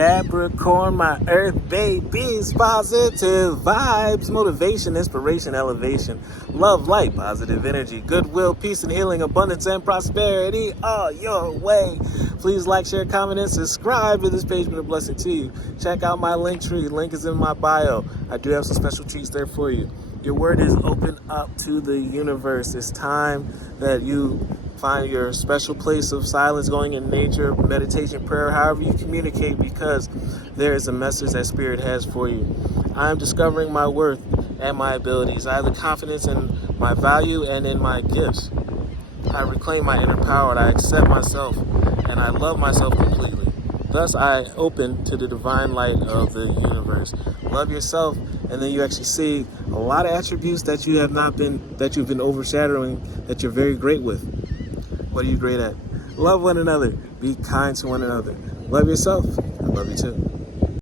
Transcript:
Capricorn, my earth babies, positive vibes, motivation, inspiration, elevation, love, light, positive energy, goodwill, peace and healing, abundance and prosperity all your way. Please like, share, comment, and subscribe to this page. Been a blessing to you. Check out my LinkTree. Link is in my bio. I do have some special treats there for you. Your word is open up to the universe. It's time that you find your special place of silence, going in nature, meditation, prayer, however you communicate, because there is a message that Spirit has for you. I am discovering my worth and my abilities. I have the confidence in my value and in my gifts. I reclaim my inner power. I accept myself and I love myself completely. Thus, I open to the divine light of the universe. Love yourself, and then you actually see a lot of attributes that you've been overshadowing, that you're very great with. What are you great at? Love one another. Be kind to one another. Love yourself. I love you too.